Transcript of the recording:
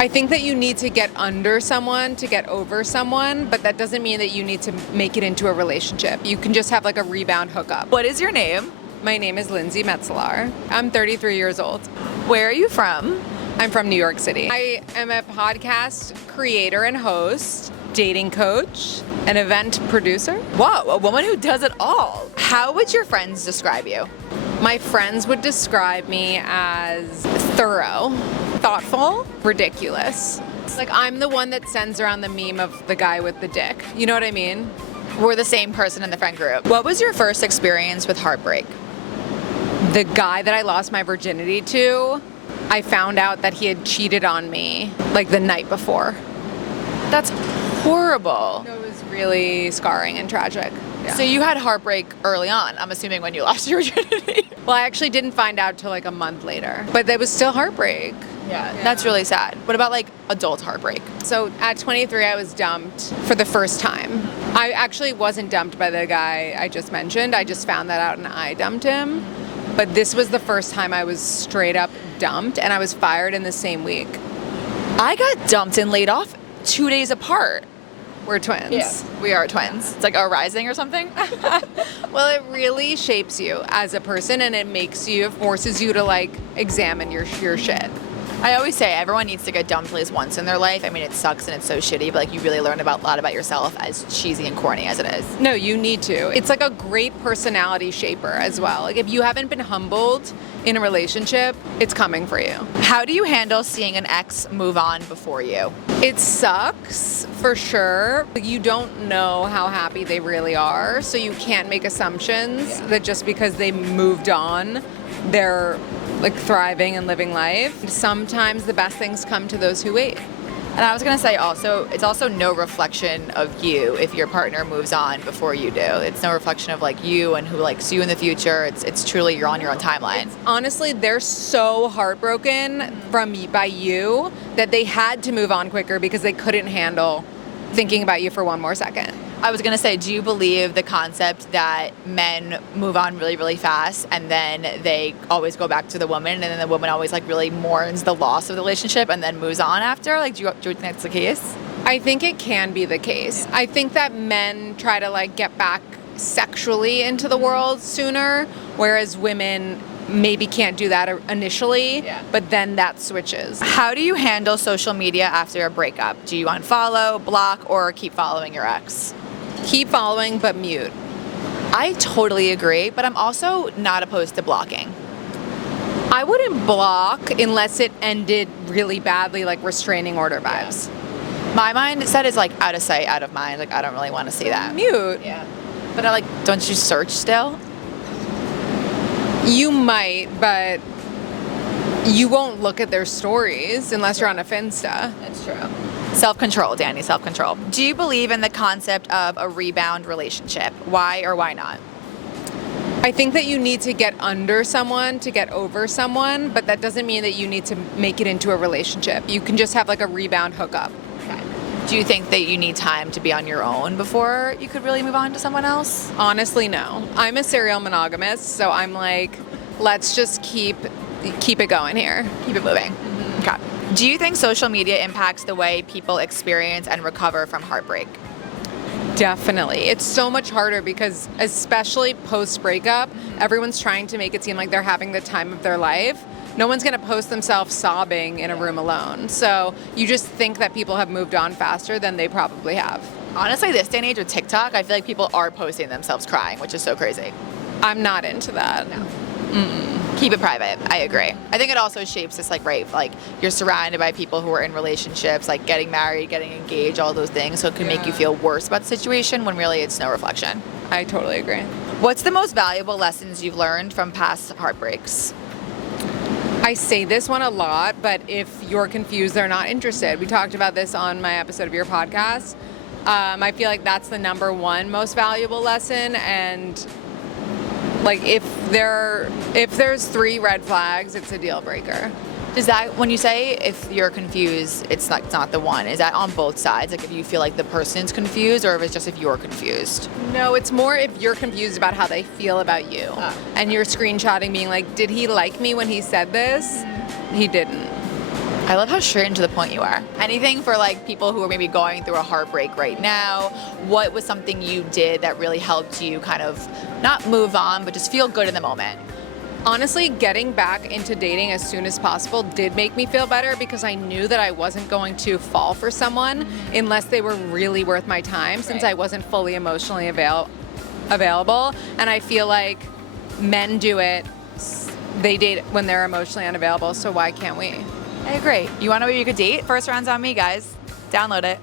I think that you need to get under someone to get over someone, but that doesn't mean that you need to make it into a relationship. You can just have like a rebound hookup. What is your name? My name is Lindsey Metselaar. I'm 33 years old. Where are you from? I'm from New York City. I am a podcast creator and host, dating coach, an event producer. Whoa, a woman who does it all. How would your friends describe you? My friends would describe me as thorough, thoughtful, ridiculous. It's like I'm the one that sends around the meme of the guy with the dick. You know what I mean? We're the same person in the friend group. What was your first experience with heartbreak? The guy that I lost my virginity to, I found out that he had cheated on me like the night before. That's horrible. It was really scarring and tragic. Yeah. So you had heartbreak early on, I'm assuming, when you lost your virginity. Well, I actually didn't find out till like a month later, but there was still heartbreak. Yeah, that's really sad. What about like adult heartbreak? So at 23, I was dumped for the first time. I actually wasn't dumped by the guy I just mentioned. I just found that out and I dumped him. But this was the first time I was straight up dumped, and I was fired in the same week. I got dumped and laid off 2 days apart. We're twins. Yeah, we are twins. It's like a rising or something. Well, it really shapes you as a person, and it forces you to like examine your shit. I always say everyone needs to get dumped at least once in their life. I mean, it sucks and it's so shitty, but like you really learn a lot about yourself, as cheesy and corny as it is. No, you need to. It's like a great personality shaper as well. Like if you haven't been humbled in a relationship, it's coming for you. How do you handle seeing an ex move on before you? It sucks for sure. You don't know how happy they really are, so you can't make assumptions that just because they moved on, they're like thriving and living life. Sometimes the best things come to those who wait. And I was gonna say also, it's also no reflection of you if your partner moves on before you do. It's no reflection of like you and who likes you in the future. It's truly you're on your own timeline. Honestly, they're so heartbroken by you that they had to move on quicker because they couldn't handle thinking about you for one more second. I was gonna say, do you believe the concept that men move on really, really fast and then they always go back to the woman and then the woman always like really mourns the loss of the relationship and then moves on after? Like, do you think that's the case? I think it can be the case. I think that men try to like get back sexually into the world sooner, whereas women maybe can't do that initially, but then that switches. How do you handle social media after a breakup? Do you unfollow, block, or keep following your ex? Keep following, but mute. I totally agree, but I'm also not opposed to blocking. I wouldn't block unless it ended really badly, like restraining order vibes. My mindset is like out of sight, out of mind. Like I don't really want to see that. Mute. Yeah. But I like, don't you search still? You might, but you won't look at their stories unless you're on a Finsta. That's true. Self-control, Danny, self-control. Do you believe in the concept of a rebound relationship? Why or why not? I think that you need to get under someone to get over someone, but that doesn't mean that you need to make it into a relationship. You can just have like a rebound hookup. Okay. Do you think that you need time to be on your own before you could really move on to someone else? Honestly, no. I'm a serial monogamist, so I'm like, let's just keep it going here. Keep it moving. Mm-hmm. Okay. Do you think social media impacts the way people experience and recover from heartbreak? Definitely. It's so much harder because especially post-breakup, everyone's trying to make it seem like they're having the time of their life. No one's going to post themselves sobbing in a room alone. So you just think that people have moved on faster than they probably have. Honestly, this day and age with TikTok, I feel like people are posting themselves crying, which is so crazy. I'm not into that. No. Keep it private. I agree. I think it also shapes this like you're surrounded by people who are in relationships, like getting married, getting engaged, all those things. So it can make you feel worse about the situation when really it's no reflection. I totally agree. What's the most valuable lessons you've learned from past heartbreaks? I say this one a lot, but if you're confused, they're not interested. We talked about this on my episode of your podcast. I feel like that's the number one most valuable lesson, and like if there's 3 red flags, it's a deal breaker. Does that, when you say if you're confused, it's not the one, is that on both sides? Like if you feel like the person's confused, or if it's just if you're confused? No, it's more if you're confused about how they feel about you. And you're screenshotting being like, did he like me when he said this? He didn't. I love how straight and to the point you are. Anything for like people who are maybe going through a heartbreak right now? What was something you did that really helped you kind of not move on, but just feel good in the moment? Honestly, getting back into dating as soon as possible did make me feel better because I knew that I wasn't going to fall for someone unless they were really worth my time, since I wasn't fully emotionally available. And I feel like men do it. They date when they're emotionally unavailable, so why can't we? I agree. You want to know where you could date? First round's on me, guys. Download it.